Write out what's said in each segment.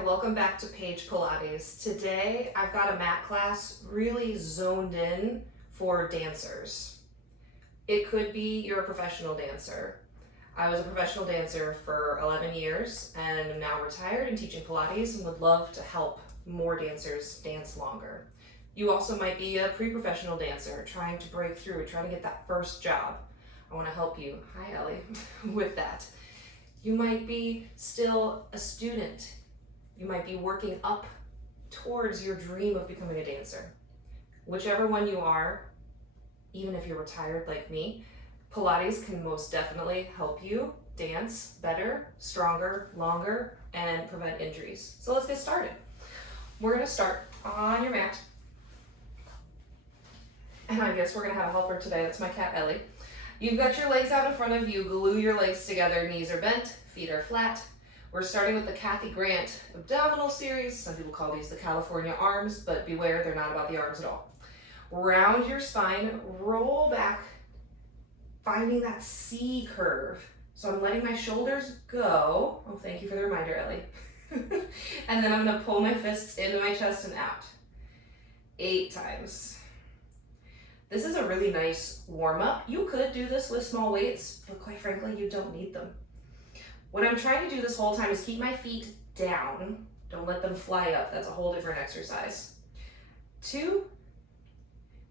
Hi, welcome back to Page Pilates. Today I've got a mat class really zoned in for dancers. It could be you're a professional dancer. I was a professional dancer for 11 years and am now retired and teaching Pilates and would love to help more dancers dance longer. You also might be a pre-professional dancer trying to break through, trying to get that first job. I want to help you, hi Ellie, with that. You might be still a student. You might be working up towards your dream of becoming a dancer. Whichever one you are, even if you're retired like me, Pilates can most definitely help you dance better, stronger, longer, and prevent injuries. So let's get started. We're gonna start on your mat. And I guess we're gonna have a helper today. That's my cat, Ellie. You've got your legs out in front of you. Glue your legs together. Knees are bent, feet are flat. We're starting with the Kathy Grant abdominal series. Some people call these the California arms, but beware, they're not about the arms at all. Round your spine, roll back, finding that C curve. So I'm letting my shoulders go. Oh, thank you for the reminder, Ellie. And then I'm gonna pull my fists into my chest and out. 8 times. This is a really nice warm-up. You could do this with small weights, but quite frankly, you don't need them. What I'm trying to do this whole time is keep my feet down. Don't let them fly up. That's a whole different exercise. 2,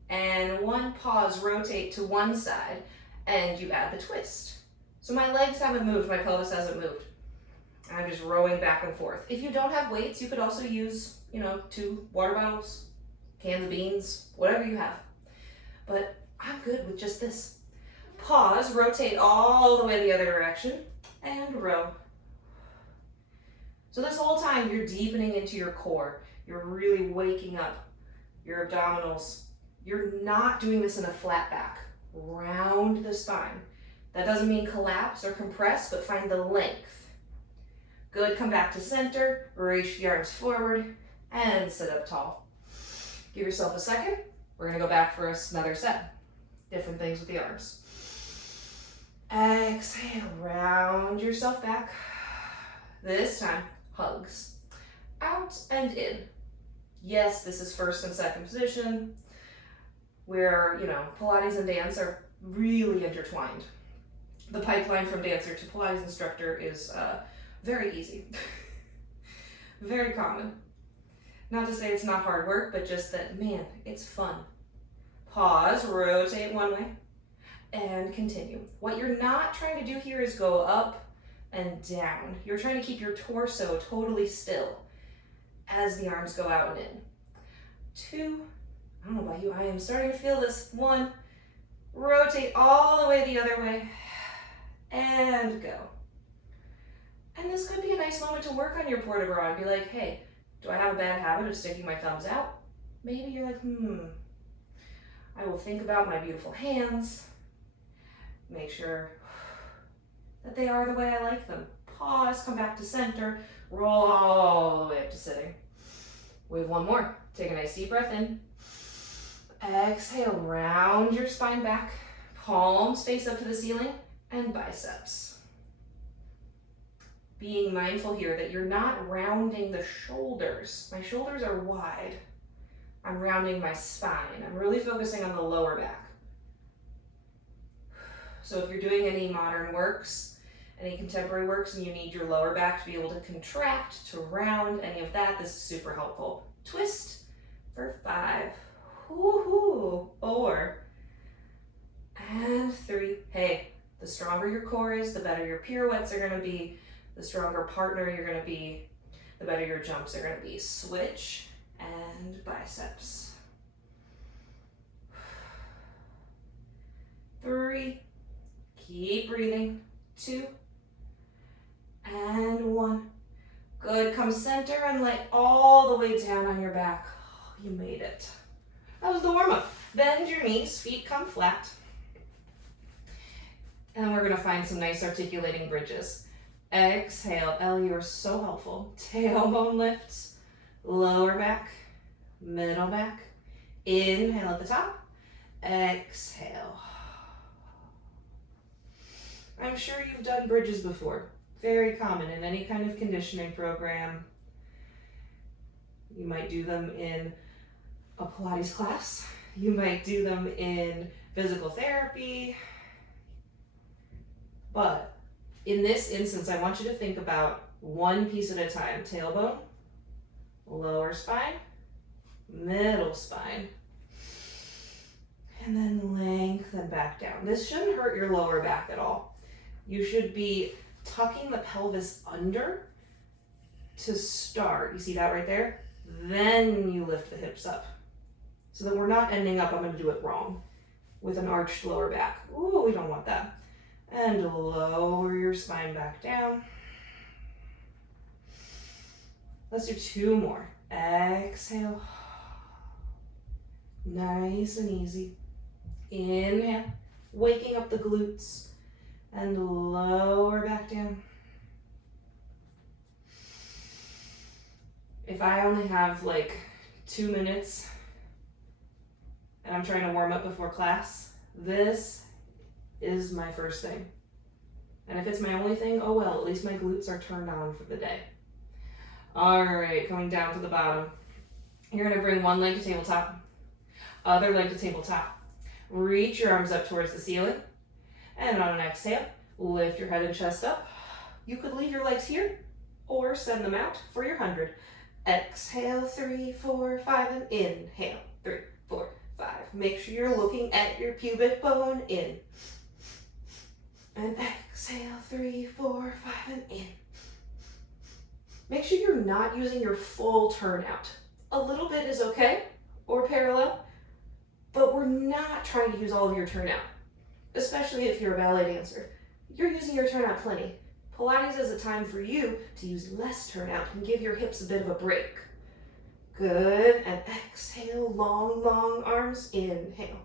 and 1, pause, rotate to one side, and you add the twist. So my legs haven't moved, my pelvis hasn't moved. I'm just rowing back and forth. If you don't have weights, you could also use, 2 water bottles, cans of beans, whatever you have. But I'm good with just this. Pause, rotate all the way the other direction, and row. So this whole time you're deepening into your core. You're really waking up your abdominals. You're not doing this in a flat back. Round the spine. That doesn't mean collapse or compress, but find the length. Good, come back to center, reach the arms forward, and sit up tall. Give yourself a second. We're gonna go back for another set. Different things with the arms. Exhale, round yourself back. This time, hugs. Out and in. Yes, this is first and second position, where, Pilates and dance are really intertwined. The pipeline from dancer to Pilates instructor is very easy. Very common. Not to say it's not hard work, but just that, man, it's fun. Pause, rotate one way, and continue. What you're not trying to do here is go up and down. You're trying to keep your torso totally still as the arms go out and in. 2, I don't know about you, I am starting to feel this. 1, rotate all the way the other way, and go. And this could be a nice moment to work on your port de bras and be like, hey, do I have a bad habit of sticking my thumbs out? Maybe you're like, I will think about my beautiful hands, make sure that they are the way I like them. Pause, come back to center, roll all the way up to sitting. We have one more. Take a nice deep breath in. Exhale, round your spine back, palms face up to the ceiling, and biceps. Being mindful here that you're not rounding the shoulders. My shoulders are wide. I'm rounding my spine. I'm really focusing on the lower back. So if you're doing any modern works, any contemporary works, and you need your lower back to be able to contract, to round, any of that, this is super helpful. Twist for 5, 4, and 3. Hey, the stronger your core is, the better your pirouettes are gonna be, the stronger partner you're gonna be, the better your jumps are gonna be. Switch and biceps. 3, keep breathing. 2, and 1. Good, come center and lay all the way down on your back. Oh, you made it. That was the warm-up. Bend your knees, feet come flat. And then we're gonna find some nice articulating bridges. Exhale, Ellie, you are so helpful. Tailbone lifts, lower back, middle back. Inhale at the top, exhale. I'm sure you've done bridges before. Very common in any kind of conditioning program. You might do them in a Pilates class. You might do them in physical therapy. But in this instance, I want you to think about one piece at a time. Tailbone, lower spine, middle spine, and then lengthen back down. This shouldn't hurt your lower back at all. You should be tucking the pelvis under to start. You see that right there? Then you lift the hips up. So that we're not ending up, I'm going to do it wrong, with an arched lower back. Ooh, we don't want that. And lower your spine back down. Let's do 2 more. Exhale. Nice and easy. Inhale, waking up the glutes, and lower back down. If I only have like 2 minutes and I'm trying to warm up before class, this is my first thing. And if it's my only thing, oh well, at least my glutes are turned on for the day. All right, coming down to the bottom. You're gonna bring one leg to tabletop, other leg to tabletop. Reach your arms up towards the ceiling. And on an exhale, lift your head and chest up. You could leave your legs here or send them out for your 100. Exhale, 3, 4, 5, and inhale, 3, 4, 5. Make sure you're looking at your pubic bone, in. And exhale, 3, 4, 5, and in. Make sure you're not using your full turnout. A little bit is okay, or parallel, but we're not trying to use all of your turnout, especially if you're a ballet dancer. You're using your turnout plenty. Pilates is a time for you to use less turnout and give your hips a bit of a break. Good, and exhale, long, long arms, inhale.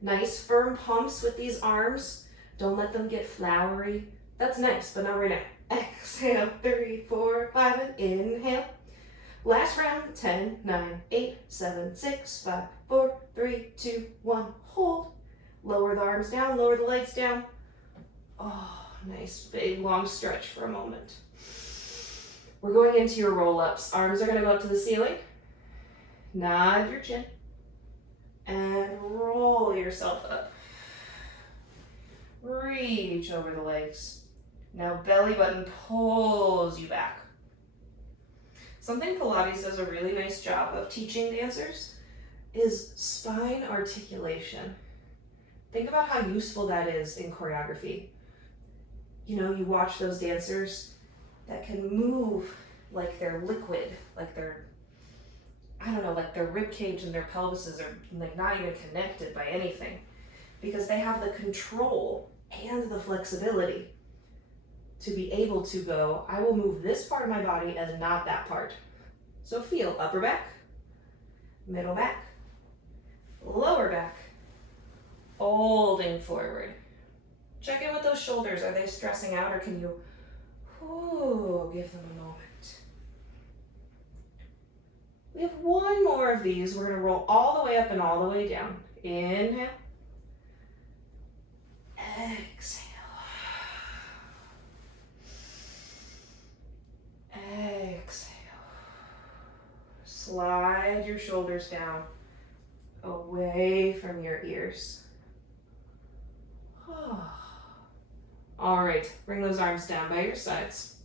Nice firm pumps with these arms. Don't let them get flowery. That's nice, but not right now. Exhale, 3, 4, 5, and inhale. Last round, 10, 9, 8, 7, 6, 5, 4, 3, 2, 1, hold. Lower the arms down, lower the legs down. Oh, nice big long stretch for a moment. We're going into your roll-ups. Arms are gonna go up to the ceiling. Nod your chin. And roll yourself up. Reach over the legs. Now belly button pulls you back. Something Pilates does a really nice job of teaching dancers is spine articulation. Think about how useful that is in choreography. You know, you watch those dancers that can move like they're liquid, like they're, I don't know, like their rib cage and their pelvises are like not even connected by anything, because they have the control and the flexibility to be able to go, I will move this part of my body and not that part. So feel upper back, middle back, lower back, folding forward. Check in with those shoulders. Are they stressing out, or can you give them a moment? We have 1 more of these. We're gonna roll all the way up and all the way down. Inhale. Exhale. Exhale. Slide your shoulders down away from your ears. All right, bring those arms down by your sides.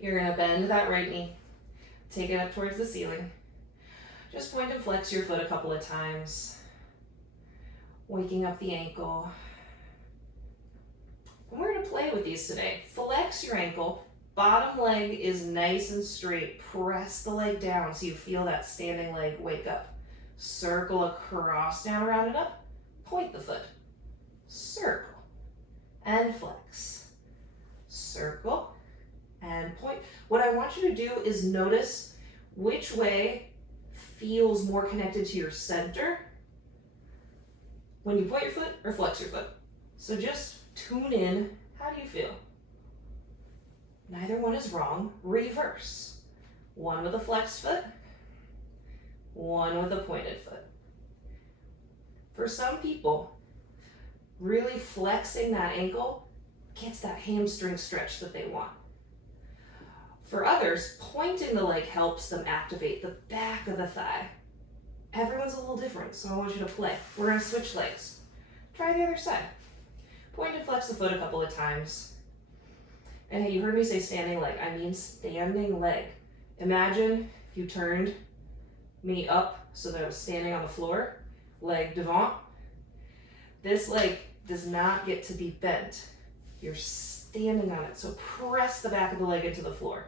You're gonna bend that right knee. Take it up towards the ceiling. Just point and flex your foot a couple of times. Waking up the ankle. And we're gonna play with these today. Flex your ankle. Bottom leg is nice and straight. Press the leg down so you feel that standing leg wake up. Circle across, down, round it up. Point the foot. Circle and flex. Circle and point. What I want you to do is notice which way feels more connected to your center when you point your foot or flex your foot. So just tune in. How do you feel? Neither one is wrong. Reverse. One with a flexed foot, one with a pointed foot. For some people, really flexing that ankle gets that hamstring stretch that they want. For others, pointing the leg helps them activate the back of the thigh. Everyone's a little different, so I want you to play. We're gonna switch legs. Try the other side. Point and flex the foot a couple of times. And hey, you heard me say standing leg. I mean standing leg. Imagine if you turned me up so that I was standing on the floor, leg devant. This leg does not get to be bent. You're standing on it, so press the back of the leg into the floor.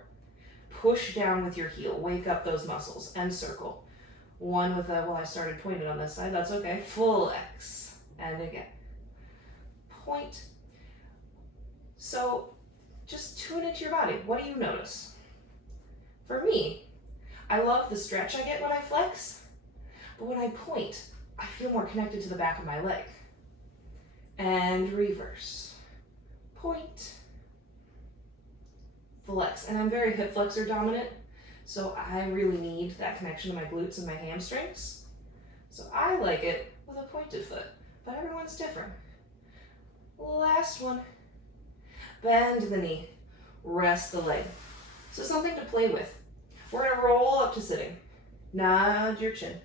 Push down with your heel, wake up those muscles, and circle. One with a, well, I started pointed on this side, that's okay. Full X, and again. Point. So just tune into your body. What do you notice? For me, I love the stretch I get when I flex, but when I point, I feel more connected to the back of my leg. And reverse. Point. Flex. And I'm very hip flexor dominant, so I really need that connection to my glutes and my hamstrings. So I like it with a pointed foot, but everyone's different. Last one. Bend the knee. Rest the leg. So something to play with. We're gonna roll up to sitting. Nod your chin.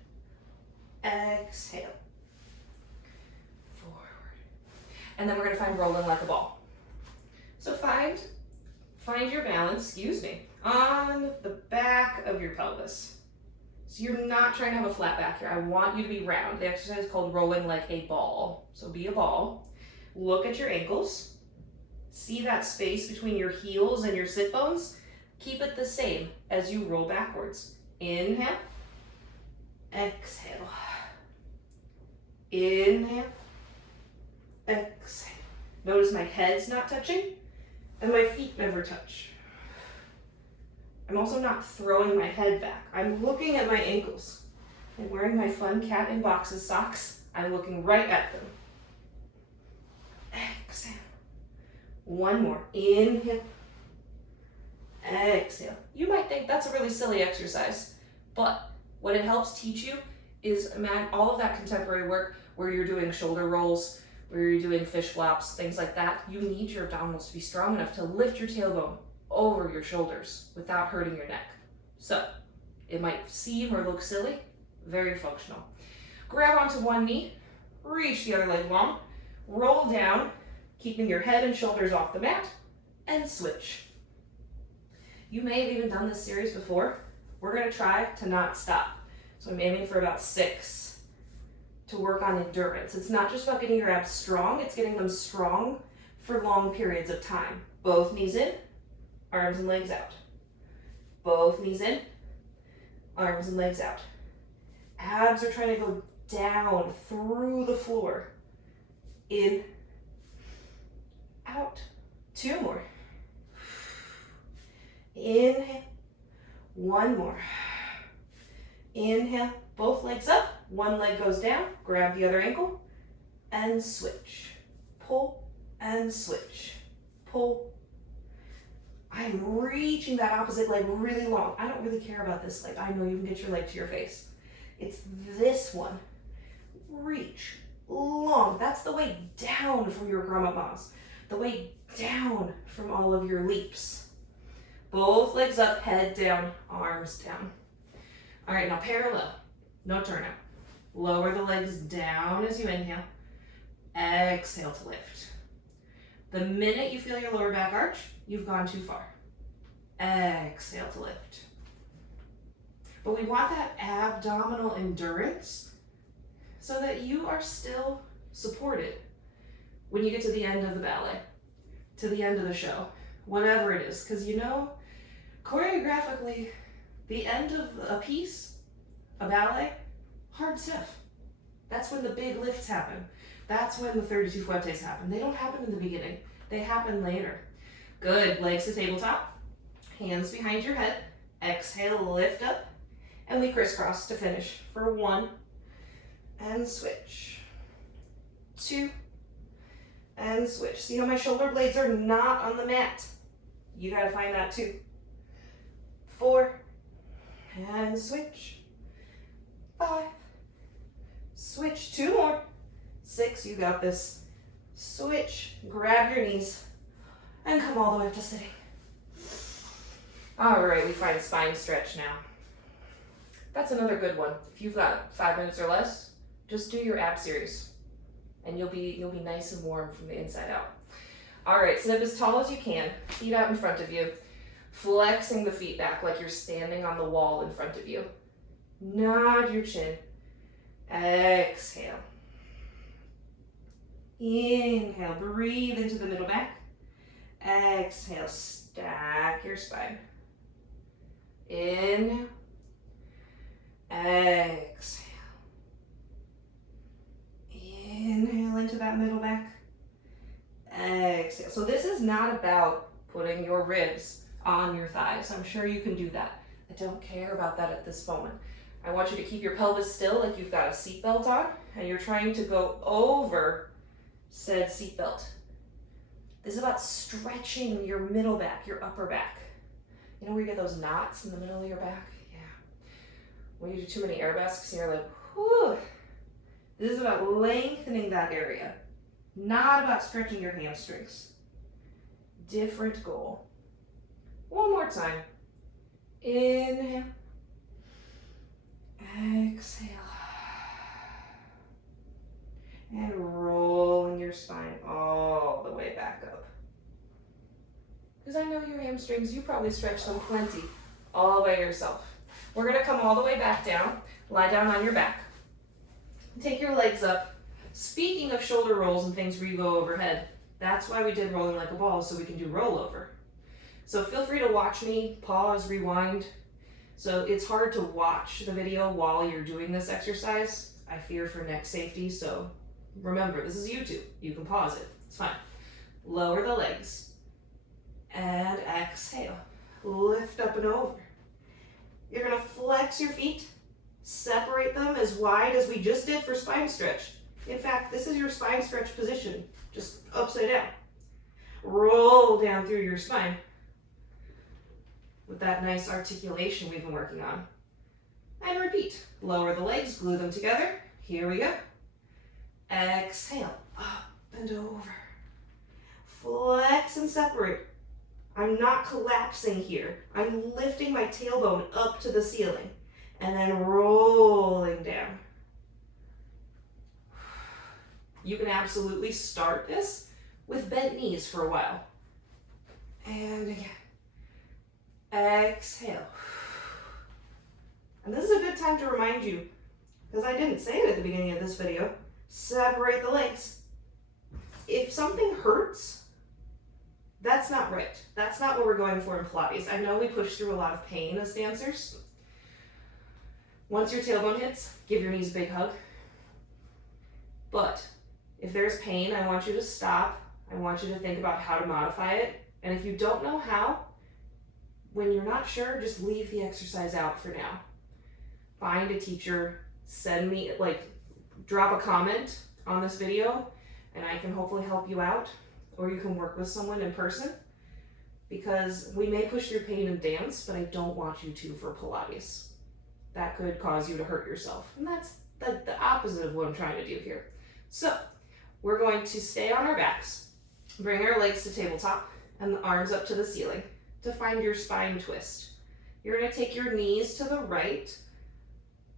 Exhale. Forward. And then we're gonna find rolling like a ball. So find your balance, on the back of your pelvis. So you're not trying to have a flat back here. I want you to be round. The exercise is called rolling like a ball. So be a ball. Look at your ankles. See that space between your heels and your sit bones? Keep it the same as you roll backwards. Inhale. Exhale. Inhale. Exhale. Notice my head's not touching and my feet never touch. I'm also not throwing my head back. I'm looking at my ankles. I'm wearing my fun cat in boxes socks. I'm looking right at them. Exhale. One more. Inhale. Exhale. You might think that's a really silly exercise, but what it helps teach you is all of that contemporary work where you're doing shoulder rolls, where you're doing fish flops, things like that. You need your abdominals to be strong enough to lift your tailbone over your shoulders without hurting your neck. So it might seem or look silly, very functional. Grab onto one knee, reach the other leg long, roll down, keeping your head and shoulders off the mat, and switch. You may have even done this series before. We're gonna try to not stop. So I'm aiming for about 6 to work on endurance. It's not just about getting your abs strong, it's getting them strong for long periods of time. Both knees in, arms and legs out. Both knees in, arms and legs out. Abs are trying to go down through the floor. In, out. 2 more. Inhale. 1 more. Inhale. Both legs up. One leg goes down. Grab the other ankle and switch. Pull and switch. Pull. I'm reaching that opposite leg really long. I don't really care about this leg. I know you can get your leg to your face. It's this one. Reach long. That's the way down from your grommet bars. The way down from all of your leaps. Both legs up, head down, arms down. All right, now parallel, no turnout. Lower the legs down as you inhale. Exhale to lift. The minute you feel your lower back arch, you've gone too far. Exhale to lift. But we want that abdominal endurance so that you are still supported when you get to the end of the ballet, to the end of the show, whatever it is. Because choreographically, the end of a piece, a ballet, hard stuff. That's when the big lifts happen. That's when the 32 fuertes happen. They don't happen in the beginning. They happen later. Good, legs to tabletop, hands behind your head. Exhale, lift up, and we crisscross to finish for 1, and switch. 2, and switch. See how my shoulder blades are not on the mat? You gotta find that too. 4, and switch. 5, switch. 2 more. 6, you got this. Switch, grab your knees, and come all the way up to sitting. All right, we find spine stretch now. That's another good one. If you've got 5 minutes or less, just do your ab series, and you'll be nice and warm from the inside out. All right, sit up as tall as you can, feet out in front of you, flexing the feet back like you're standing on the wall in front of you. Nod your chin. Exhale. Inhale, breathe into the middle back. Exhale, stack your spine. Inhale. Exhale. Inhale into that middle back. Exhale. So this is not about putting your ribs on your thighs. I'm sure you can do that. I don't care about that at this moment. I want you to keep your pelvis still like you've got a seatbelt on and you're trying to go over said seatbelt. This is about stretching your middle back, your upper back. You know where you get those knots in the middle of your back? Yeah. When you do too many arabesques, you're like, whew. This is about lengthening that area, not about stretching your hamstrings. Different goal. One more time. Inhale. Exhale. And rolling your spine all the way back up. Because I know your hamstrings, you probably stretch them plenty all by yourself. We're going to come all the way back down. Lie down on your back. Take your legs up. Speaking of shoulder rolls and things where you go overhead, that's why we did rolling like a ball, so we can do rollover. So feel free to watch me, pause, rewind. So it's hard to watch the video while you're doing this exercise. I fear for neck safety, so remember, this is YouTube. You can pause it, it's fine. Lower the legs and exhale. Lift up and over. You're gonna flex your feet, separate them as wide as we just did for spine stretch. In fact, this is your spine stretch position, just upside down. Roll down through your spine with that nice articulation we've been working on. And repeat. Lower the legs, glue them together. Here we go. Exhale, up and over. Flex and separate. I'm not collapsing here. I'm lifting my tailbone up to the ceiling and then rolling down. You can absolutely start this with bent knees for a while. And again. Exhale. And this is a good time to remind you, because I didn't say it at the beginning of this video, separate the legs. If something hurts, that's not right. That's not what we're going for in Pilates. I know we push through a lot of pain as dancers. Once your tailbone hits, give your knees a big hug. But if there's pain, I want you to stop. I want you to think about how to modify it. And if you don't know how, when you're not sure, just leave the exercise out for now. Find a teacher, send me, drop a comment on this video, and I can hopefully help you out, or you can work with someone in person, because we may push through pain and dance, but I don't want you to for Pilates. That could cause you to hurt yourself, and that's the opposite of what I'm trying to do here. So, we're going to stay on our backs, bring our legs to tabletop, and the arms up to the ceiling to find your spine twist. You're going to take your knees to the right.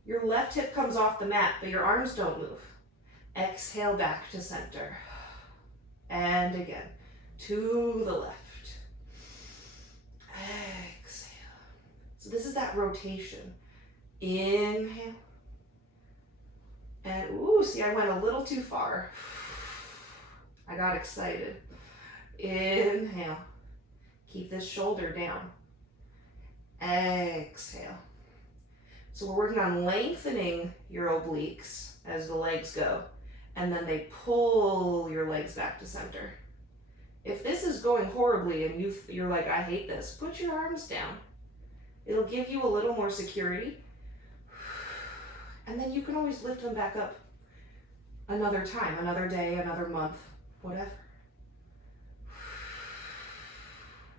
Your left hip comes off the mat, but your arms don't move. Exhale back to center. And again, to the left. Exhale. So this is that rotation. Inhale. And ooh, see, I went a little too far. I got excited. Inhale. Keep this shoulder down. Exhale. So we're working on lengthening your obliques as the legs go, and then they pull your legs back to center. If this is going horribly and you're like, I hate this, put your arms down. It'll give you a little more security, and then you can always lift them back up another time, another day, another month, whatever.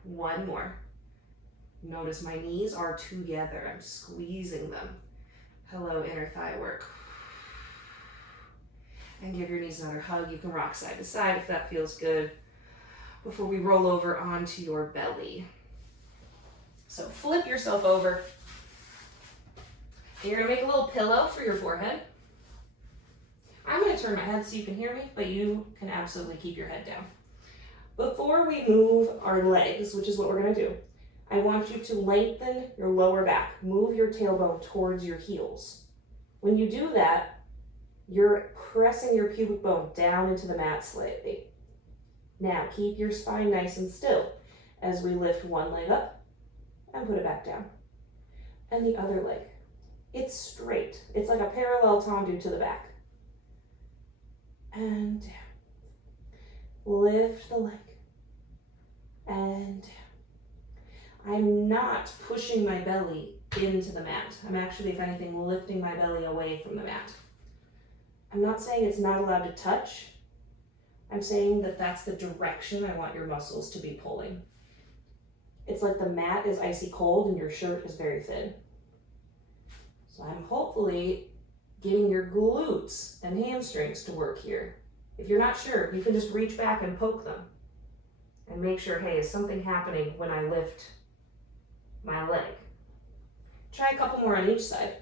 One more. Notice my knees are together. I'm squeezing them. Hello, inner thigh work. And give your knees another hug. You can rock side to side if that feels good before we roll over onto your belly. So flip yourself over. And you're gonna make a little pillow for your forehead. I'm gonna turn my head so you can hear me, but you can absolutely keep your head down. Before we move our legs, which is what we're gonna do, I want you to lengthen your lower back. Move your tailbone towards your heels. When you do that, you're pressing your pubic bone down into the mat slightly. Now keep your spine nice and still as we lift one leg up and put it back down. And the other leg. It's straight. It's like a parallel tendu to the back. And down. Lift the leg. And down. I'm not pushing my belly into the mat. I'm actually, if anything, lifting my belly away from the mat. I'm not saying it's not allowed to touch. I'm saying that that's the direction I want your muscles to be pulling. It's like the mat is icy cold and your shirt is very thin. So I'm hopefully getting your glutes and hamstrings to work here. If you're not sure, you can just reach back and poke them and make sure, hey, is something happening when I lift my leg? Try a couple more on each side.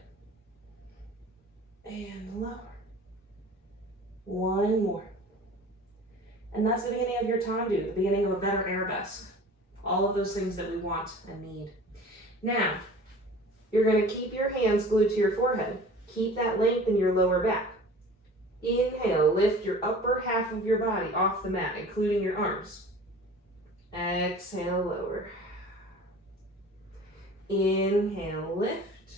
And lower. One more. And that's the beginning of your tendu, the beginning of a better arabesque. All of those things that we want and need. Now, you're going to keep your hands glued to your forehead. Keep that length in your lower back. Inhale, lift your upper half of your body off the mat, including your arms. Exhale, lower. Inhale, lift.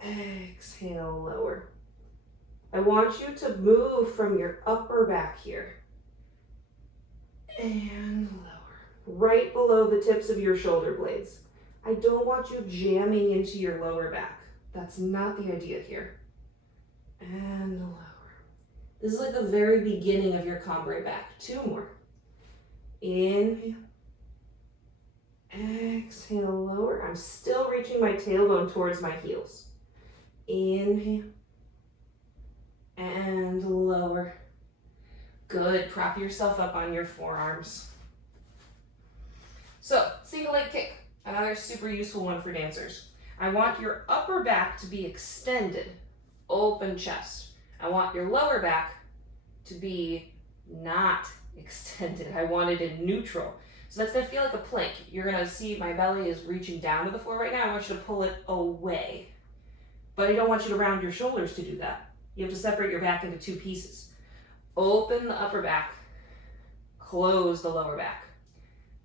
Exhale, lower. I want you to move from your upper back here. And lower. Right below the tips of your shoulder blades. I don't want you jamming into your lower back. That's not the idea here. And lower. This is like the very beginning of your cobra back. Two more. Inhale. Exhale, lower. I'm still reaching my tailbone towards my heels. Inhale. And lower. Good. Prop yourself up on your forearms. So, single leg kick. Another super useful one for dancers. I want your upper back to be extended, open chest. I want your lower back to be not extended. I want it in neutral. So that's gonna feel like a plank. You're gonna see my belly is reaching down to the floor right now. I want you to pull it away. But I don't want you to round your shoulders to do that. You have to separate your back into two pieces. Open the upper back, close the lower back.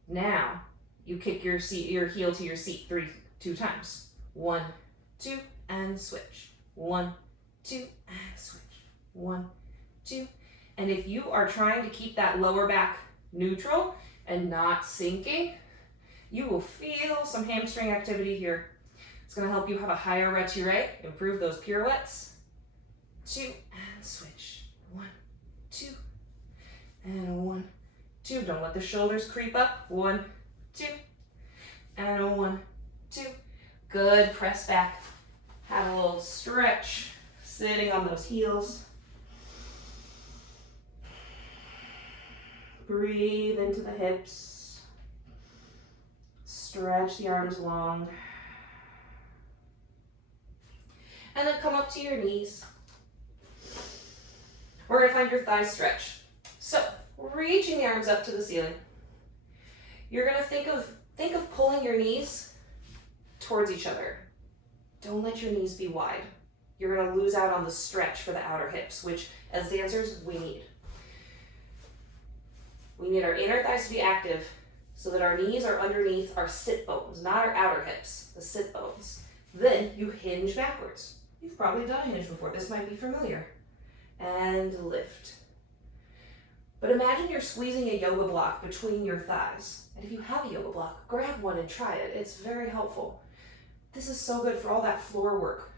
Now, you kick your heel to your seat two times. 1, 2, and switch. 1, 2, and switch. 1, 2. And if you are trying to keep that lower back neutral and not sinking, you will feel some hamstring activity here. It's gonna help you have a higher retiré, improve those pirouettes. 2, and switch. 1, 2, and 1, 2. Don't let the shoulders creep up. 1, 2, and 1, 2. Good, press back. Have a little stretch, sitting on those heels. Breathe into the hips. Stretch the arms long. And then come up to your knees. We're gonna find your thighs stretch. So, reaching the arms up to the ceiling. You're gonna think of pulling your knees towards each other. Don't let your knees be wide. You're gonna lose out on the stretch for the outer hips, which as dancers, we need. We need our inner thighs to be active so that our knees are underneath our sit bones, not our outer hips, the sit bones. Then you hinge backwards. You've probably done a hinge before. This might be familiar. And lift. But imagine you're squeezing a yoga block between your thighs. And if you have a yoga block, grab one and try it. It's very helpful. This is so good for all that floor work,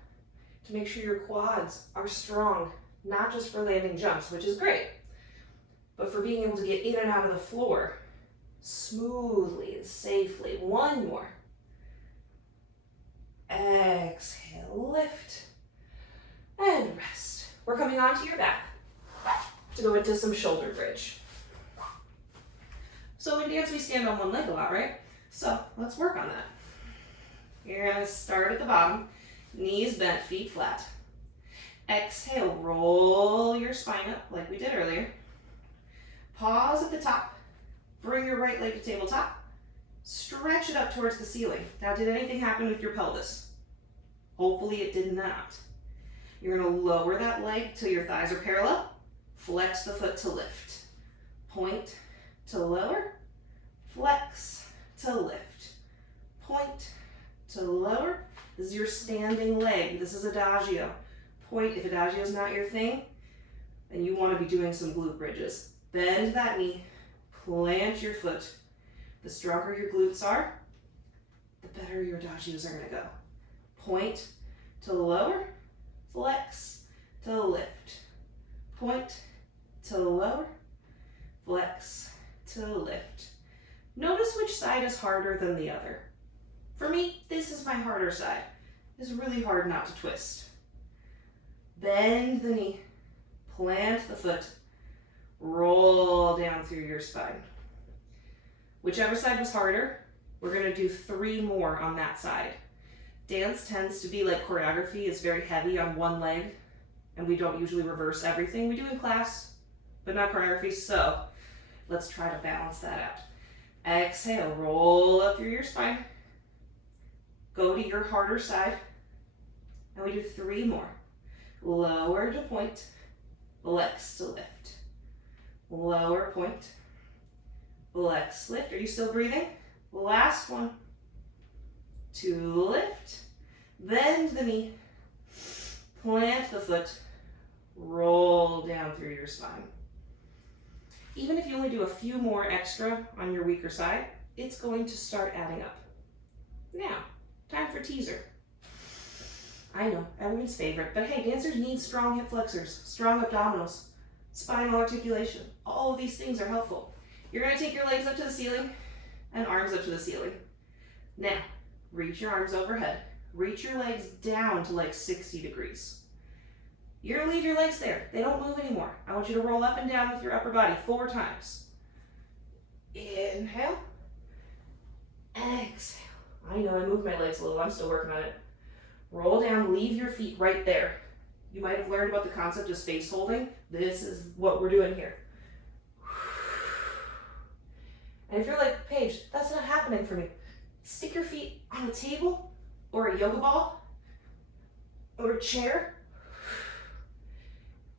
to make sure your quads are strong, not just for landing jumps, which is great, but for being able to get in and out of the floor smoothly and safely. One more. Exhale, lift, and rest. We're coming onto your back to go into some shoulder bridge. So in dance, we stand on one leg a lot, right? So let's work on that. You're gonna start at the bottom, knees bent, feet flat. Exhale, roll your spine up like we did earlier. Pause at the top, bring your right leg to tabletop, stretch it up towards the ceiling. Now, did anything happen with your pelvis? Hopefully it did not. You're gonna lower that leg till your thighs are parallel, flex the foot to lift. Point to lower, flex to lift. Point to lower. This is your standing leg. This is adagio. Point, if adagio is not your thing, then you want to be doing some glute bridges. Bend that knee, plant your foot. The stronger your glutes are, the better your adagios are going to go. Point to lower, flex to lift. Point to lower, flex to lift. Notice which side is harder than the other. For me, this is my harder side. It's really hard not to twist. Bend the knee, plant the foot, roll down through your spine. Whichever side was harder, we're gonna do 3 more on that side. Dance tends to be like choreography, it's very heavy on one leg, and we don't usually reverse everything. We do in class, but not choreography, so let's try to balance that out. Exhale, roll up through your spine. Go to your harder side, and we do 3 more. Lower to point, flex to lift. Lower, point, flex, lift. Are you still breathing? Last one. To lift, bend the knee, plant the foot, roll down through your spine. Even if you only do a few more extra on your weaker side, it's going to start adding up. Now, time for teaser. I know, everyone's favorite, but hey, dancers need strong hip flexors, strong abdominals, spinal articulation. All of these things are helpful. You're gonna take your legs up to the ceiling and arms up to the ceiling. Now, reach your arms overhead. Reach your legs down to like 60 degrees. You're gonna leave your legs there. They don't move anymore. I want you to roll up and down with your upper body 4 times. Inhale. Exhale. I know I moved my legs a little. I'm still working on it. Roll down, leave your feet right there. You might have learned about the concept of space holding. This is what we're doing here. And if you're like, Paige, that's not happening for me, stick your feet on a table or a yoga ball or a chair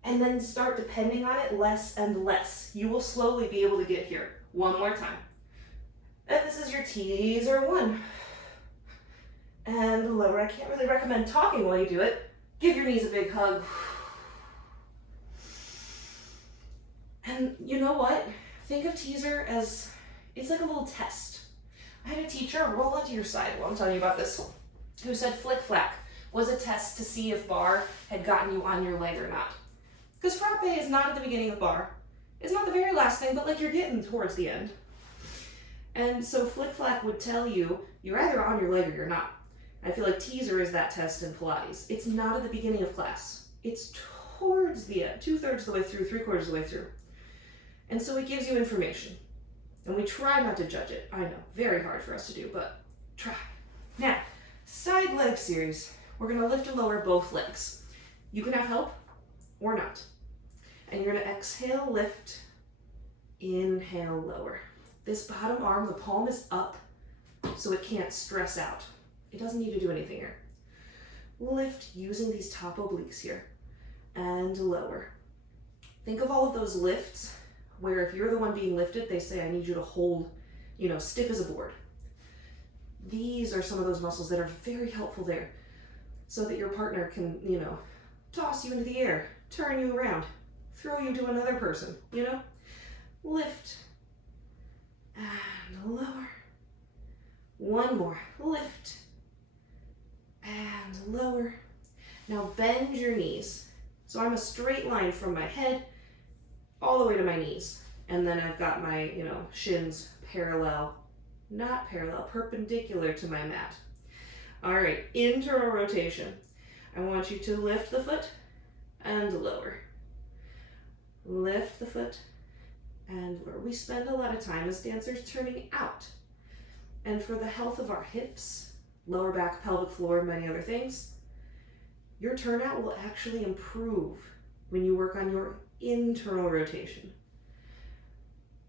and then start depending on it less and less. You will slowly be able to get here. One more time. And this is your teaser 1. And lower. I can't really recommend talking while you do it. Give your knees a big hug. And you know what? Think of teaser as, it's like a little test. I had a teacher, roll onto your side while I'm telling you about this, who said flick flack was a test to see if bar had gotten you on your leg or not. Because frappe is not at the beginning of bar. It's not the very last thing, but like you're getting towards the end. And so flick flack would tell you, you're either on your leg or you're not. I feel like teaser is that test in Pilates. It's not at the beginning of class. It's towards the end, 2/3 of the way through, 3/4 of the way through. And so it gives you information. And we try not to judge it. I know, very hard for us to do, but try. Now, side leg series. We're gonna lift and lower both legs. You can have help or not. And you're gonna exhale, lift, inhale, lower. This bottom arm, the palm is up so it can't stress out. It doesn't need to do anything here. Lift using these top obliques here and lower. Think of all of those lifts where if you're the one being lifted, they say, I need you to hold, stiff as a board. These are some of those muscles that are very helpful there so that your partner can, toss you into the air, turn you around, throw you to another person, Lift and lower. One more, lift and lower. Now bend your knees. So I'm a straight line from my head all the way to my knees. And then I've got my, shins parallel, not parallel, perpendicular to my mat. All right, internal rotation. I want you to lift the foot and lower. Lift the foot and lower. We spend a lot of time as dancers turning out. And for the health of our hips, lower back, pelvic floor, and many other things, your turnout will actually improve when you work on your internal rotation.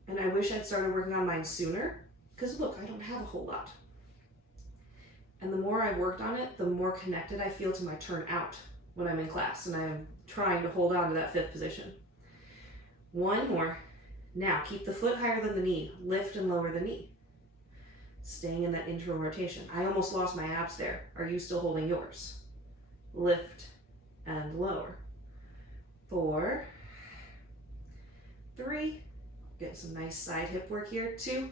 And I wish I'd started working on mine sooner, because look, I don't have a whole lot. And the more I've worked on it, the more connected I feel to my turnout when I'm in class, and I'm trying to hold on to that fifth position. One more. Now, keep the foot higher than the knee. Lift and lower the knee. Staying in that internal rotation. I almost lost my abs there. Are you still holding yours? Lift and lower. 4, 3, get some nice side hip work here. 2,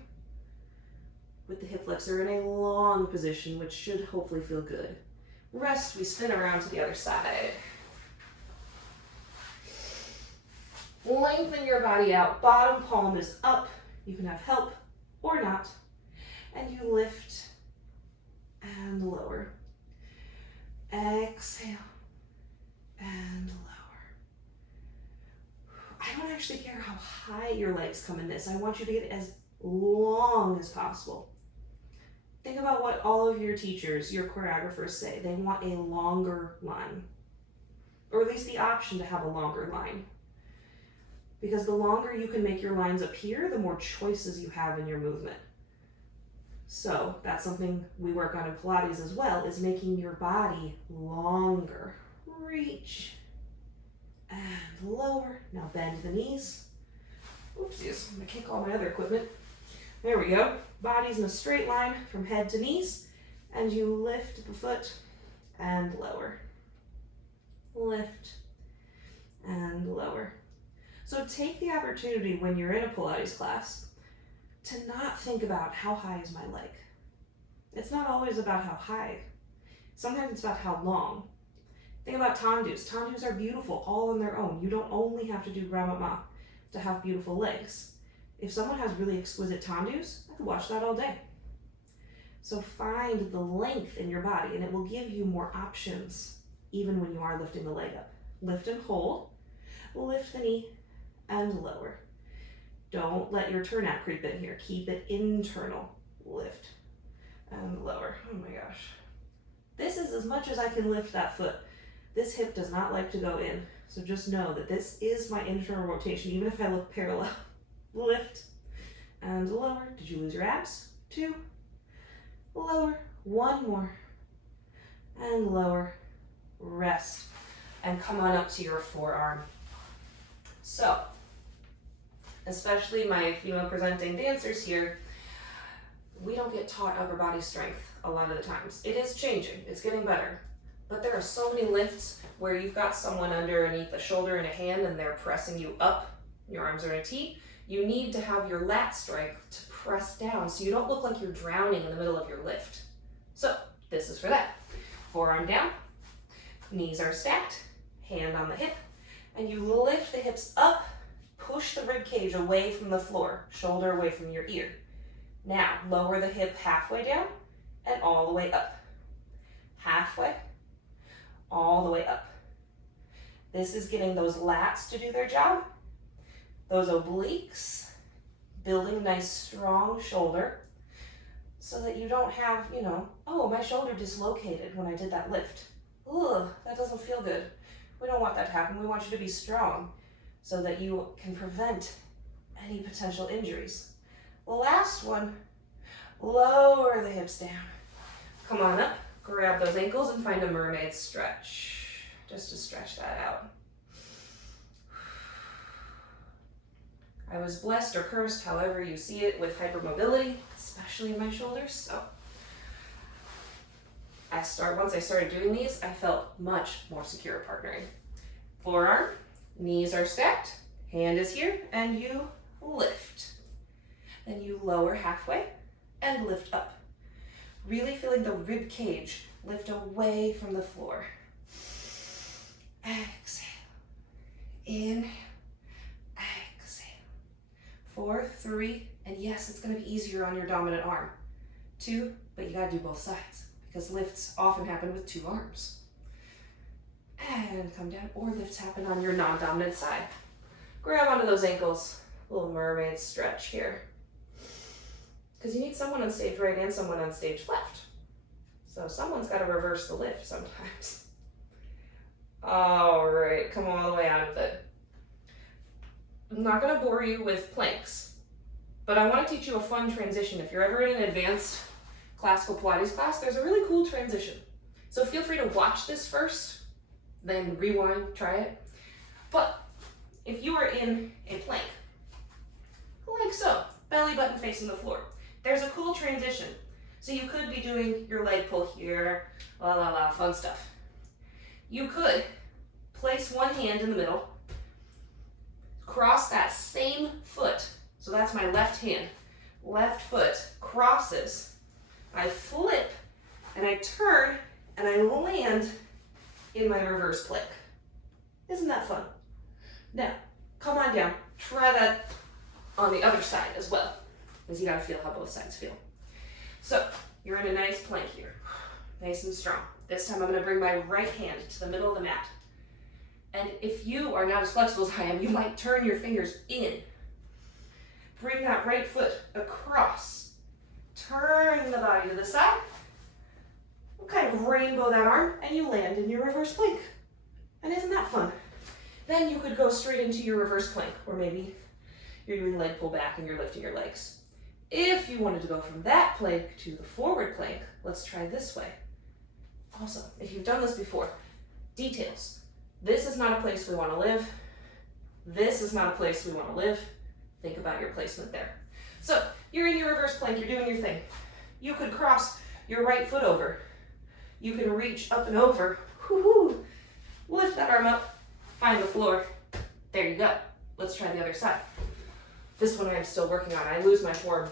with the hip flexor in a long position, which should hopefully feel good. Rest, we spin around to the other side. Lengthen your body out. Bottom palm is up. You can have help or not. And you lift and lower. Exhale and lower. I don't actually care how high your legs come in this. I want you to get as long as possible. Think about what all of your teachers, your choreographers say. They want a longer line, or at least the option to have a longer line. Because the longer you can make your lines appear, the more choices you have in your movement. So that's something we work on in Pilates as well, is making your body longer. Reach and lower. Now bend the knees. Oopsies, I'm gonna kick all my other equipment. There we go. Body's in a straight line from head to knees, and you lift the foot and lower. Lift and lower. So take the opportunity when you're in a Pilates class to not think about how high is my leg. It's not always about how high. Sometimes it's about how long. Think about tendus. Tendus are beautiful all on their own. You don't only have to do Ramama to have beautiful legs. If someone has really exquisite tendus, I could watch that all day. So find the length in your body, and it will give you more options even when you are lifting the leg up. Lift and hold. Lift the knee and lower. Don't let your turnout creep in here. Keep it internal. Lift and lower. Oh my gosh. This is as much as I can lift that foot. This hip does not like to go in. So just know that this is my internal rotation, even if I look parallel. Lift and lower. Did you lose your abs? 2. Lower. 1 more. And lower. Rest. And come on up to your forearm. So, especially my female presenting dancers here, we don't get taught upper body strength a lot of the times. It is changing. It's getting better. But there are so many lifts where you've got someone underneath a shoulder and a hand and they're pressing you up. Your arms are in a T. You need to have your lat strength to press down so you don't look like you're drowning in the middle of your lift. So this is for that. Forearm down, knees are stacked, hand on the hip, and you lift the hips up, push the rib cage away from the floor, shoulder away from your ear. Now lower the hip halfway down and all the way up. Halfway, all the way up. This is getting those lats to do their job. Those obliques, building a nice strong shoulder so that you don't have, oh, my shoulder dislocated when I did that lift. Ugh, that doesn't feel good. We don't want that to happen. We want you to be strong so that you can prevent any potential injuries. Last one, lower the hips down. Come on up, grab those ankles and find a mermaid stretch, just to stretch that out. I was blessed or cursed, however you see it, with hypermobility, especially in my shoulders. So once I started doing these, I felt much more secure partnering. Forearm, knees are stacked, hand is here, and you lift. Then you lower halfway and lift up. Really feeling the rib cage lift away from the floor. Exhale. Inhale. 4, 3, and yes, it's going to be easier on your dominant arm. 2, but you got to do both sides because lifts often happen with 2 arms. And come down, or lifts happen on your non-dominant side. Grab onto those ankles, little mermaid stretch here. because you need someone on stage right and someone on stage left. So someone's got to reverse the lift sometimes. All right, come all the way out of it. I'm not going to bore you with planks, but I want to teach you a fun transition. If you're ever in an advanced classical Pilates class, there's a really cool transition. So feel free to watch this first, then rewind, try it. But if you are in a plank, like so, belly button facing the floor, there's a cool transition. So you could be doing your leg pull here, fun stuff. You could place one hand in the middle, cross that same foot. So that's my left hand. Left foot crosses. I flip and I turn and I land in my reverse plank. Isn't that fun? Now, come on down. Try that on the other side as well, because you gotta feel how both sides feel. So, you're in a nice plank here. Nice and strong. This time I'm gonna bring my right hand to the middle of the mat. And if you are not as flexible as I am, you might turn your fingers in. Bring that right foot across. Turn the body to the side. Kind of rainbow that arm, and you land in your reverse plank. And isn't that fun? Then you could go straight into your reverse plank, or maybe you're doing leg pull back and you're lifting your legs. If you wanted to go from that plank to the forward plank, let's try this way. Also, if you've done this before, details. This is not a place we want to live. This is not a place we want to live. Think about your placement there. So, you're in your reverse plank, you're doing your thing. You could cross your right foot over. You can reach up and over. Woo-hoo. Lift that arm up, find the floor. There you go. Let's try the other side. This one I'm still working on. I lose my form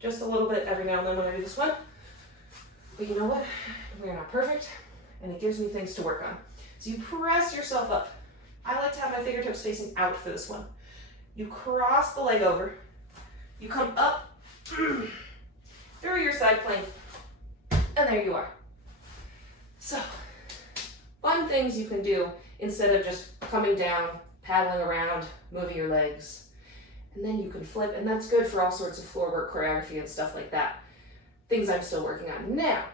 just a little bit every now and then when I do this one. But you know what? We're not perfect, and it gives me things to work on. So you press yourself up. I like to have my fingertips facing out for this one. You cross the leg over. You come up through your side plank, and there you are. So, fun things you can do instead of just coming down, paddling around, moving your legs. And then you can flip, and that's good for all sorts of floor work, choreography, and stuff like that. Things I'm still working on. Now,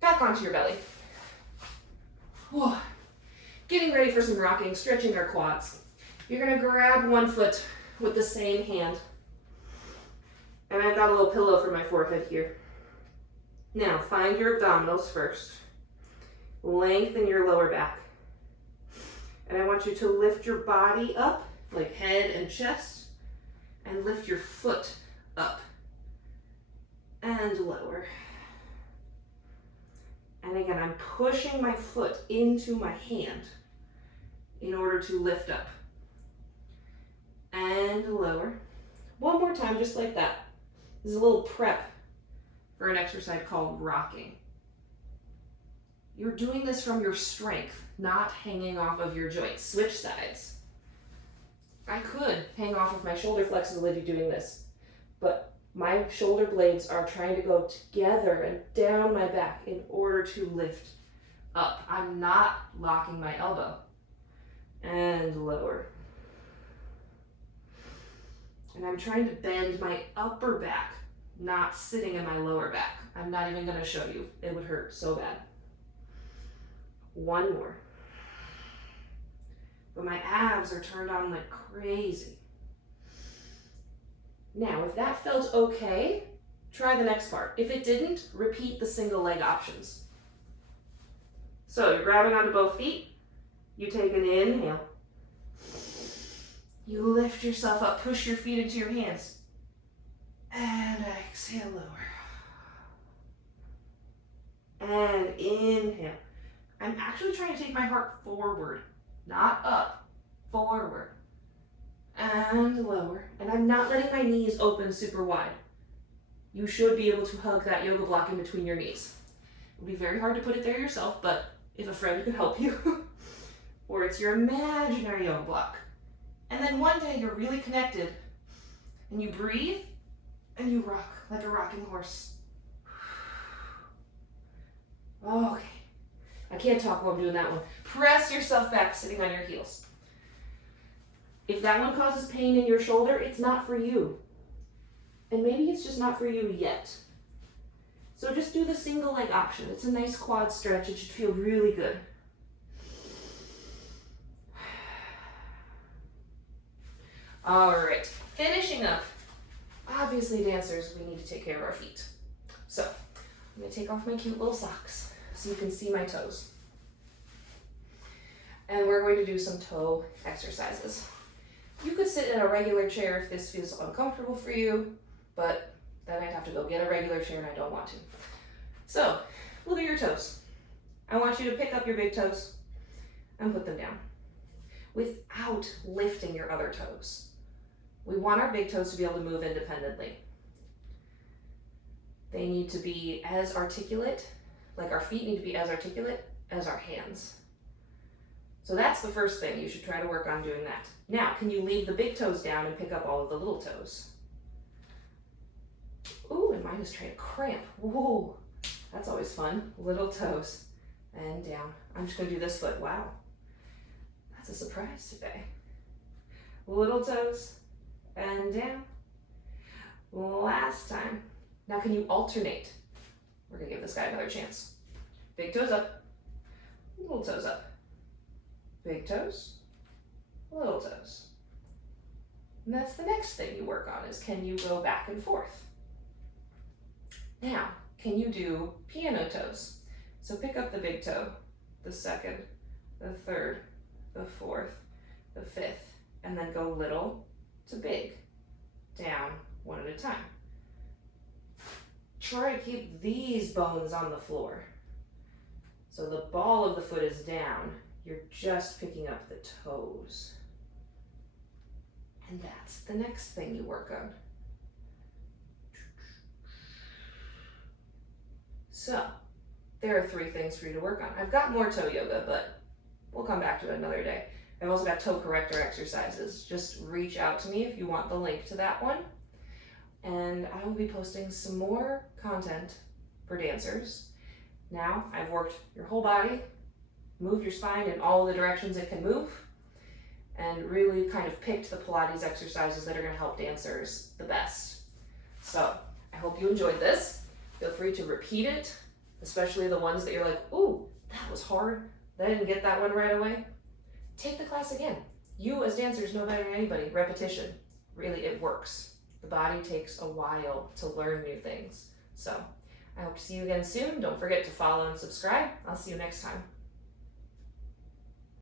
back onto your belly. Whoa. Getting ready for some rocking, stretching our quads. You're gonna grab one foot with the same hand. And I've got a little pillow for my forehead here. Now, find your abdominals first. Lengthen your lower back. And I want you to lift your body up, like head and chest, and lift your foot up and lower. And again, I'm pushing my foot into my hand in order to lift up and lower. One more time, just like that. This is a little prep for an exercise called rocking. You're doing this from your strength, not hanging off of your joints. Switch sides. I could hang off of my shoulder flexibility doing this, but my shoulder blades are trying to go together and down my back in order to lift up. I'm not locking my elbow. And lower. And I'm trying to bend my upper back, not sitting in my lower back. I'm not even going to show you. It would hurt so bad. One more. But my abs are turned on like crazy. Now, if that felt okay, try the next part. If it didn't, repeat the single leg options. So you're grabbing onto both feet. You take an inhale. You lift yourself up, push your feet into your hands. And exhale, lower. And inhale. I'm actually trying to take my heart forward, not up, forward. And lower. And I'm not letting my knees open super wide. You should be able to hug that yoga block in between your knees. It would be very hard to put it there yourself, but if a friend could help you, or it's your imaginary yoga block. And then one day you're really connected, and you breathe, and you rock like a rocking horse. Okay. I can't talk while I'm doing that one. Press yourself back, sitting on your heels. If that one causes pain in your shoulder, it's not for you. And maybe it's just not for you yet. So just do the single leg option. It's a nice quad stretch. It should feel really good. All right, finishing up. Obviously, dancers, we need to take care of our feet. So I'm gonna take off my cute little socks so you can see my toes. And we're going to do some toe exercises. You could sit in a regular chair if this feels uncomfortable for you, but then I'd have to go get a regular chair and I don't want to. So look at your toes. I want you to pick up your big toes and put them down without lifting your other toes. We want our big toes to be able to move independently. They need to be as articulate, like our feet need to be as articulate as our hands. So that's the first thing. You should try to work on doing that. Now, can you leave the big toes down and pick up all of the little toes? Ooh, and mine is trying to cramp. Whoa, that's always fun. Little toes and down. I'm just gonna do this foot. Wow, that's a surprise today. Little toes and down. Last time. Now can you alternate? We're gonna give this guy another chance. Big toes up, little toes up. Big toes, little toes. And that's the next thing you work on is can you go back and forth? Now, can you do piano toes? So pick up the big toe, the second, the third, the fourth, the fifth, and then go little to big, down one at a time. Try to keep these bones on the floor. So the ball of the foot is down. You're just picking up the toes. And that's the next thing you work on. So, there are 3 things for you to work on. I've got more toe yoga, but we'll come back to it another day. I've also got toe corrector exercises. Just reach out to me if you want the link to that one. And I will be posting some more content for dancers. Now, I've worked your whole body, moved your spine in all the directions it can move, and really kind of picked the Pilates exercises that are gonna help dancers the best. So, I hope you enjoyed this. Feel free to repeat it, especially the ones that you're like, ooh, that was hard. I didn't get that one right away. Take the class again. You as dancers know better than anybody. Repetition, really, it works. The body takes a while to learn new things. So, I hope to see you again soon. Don't forget to follow and subscribe. I'll see you next time.